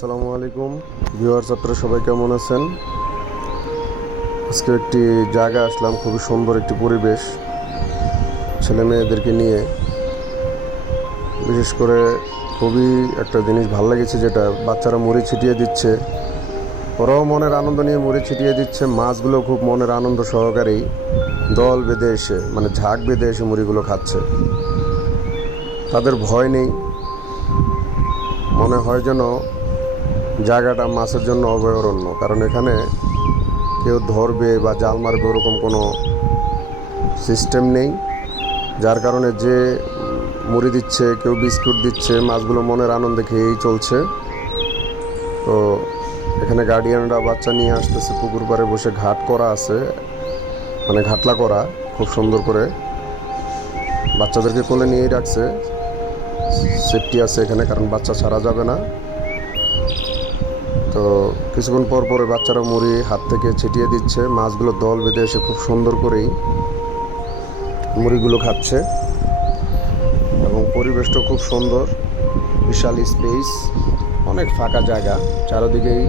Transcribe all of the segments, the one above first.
আসসালামু আলাইকুম ভিউয়ার্স, আপনারা সবাই কেমন আছেন? আজকে একটি জায়গা আসলাম, খুবই সুন্দর একটি পরিবেশ, ছেলে মেয়েদেরকে নিয়ে। বিশেষ করে খুবই একটা জিনিস ভালো লেগেছে, যেটা বাচ্চারা মুড়ি ছিটিয়ে দিচ্ছে, ওরাও মনের আনন্দ নিয়ে মুড়ি ছিটিয়ে দিচ্ছে। মাছগুলো খুব মনের আনন্দ সহকারেই দল বেঁধে এসে, মানে ঝাঁক বেঁধে এসে মুড়িগুলো খাচ্ছে। তাদের ভয় নেই, মনে হয় যেন জায়গাটা মাছের জন্য অভয়ারণ্য। কারণ এখানে কেউ ধরবে বা জাল মারবে ওরকম কোনো সিস্টেম নেই, যার কারণে যে মুড়ি দিচ্ছে, কেউ বিস্কুট দিচ্ছে, মাছগুলো মনের আনন্দে খেয়েই চলছে। তো এখানে গার্ডিয়ানরা বাচ্চা নিয়ে আসতেছে, পুকুর পাড়ে বসে ঘাট করা আছে, মানে ঘাটলা করা খুব সুন্দর করে। বাচ্চাদেরকে কোলে নিয়েই রাখছে, সেফটি আছে এখানে, কারণ বাচ্চা ছাড়া যাবে না। তো কিছুক্ষণ পর পরে বাচ্চারা মুড়ি হাত থেকে ছিটিয়ে দিচ্ছে, মাছগুলো দল বেঁধে এসে খুব সুন্দর করেই মুড়িগুলো খাচ্ছে। এবং পরিবেশটা খুব সুন্দর, বিশাল স্পেস, অনেক ফাঁকা জায়গা, চারদিকেই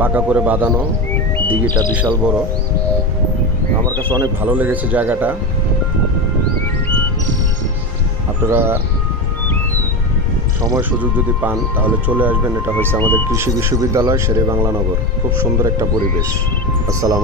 পাকা করে বাঁধানো, দিঘিটা বিশাল বড়। আমার কাছে অনেক ভালো লেগেছে জায়গাটা। আপনারা সময় সুযোগ যদি পান তাহলে চলে আসবেন। এটা হচ্ছে আমাদের কৃষি বিশ্ববিদ্যালয়, শেরে বাংলা নগর। খুব সুন্দর একটা পরিবেশ। আসসালাম।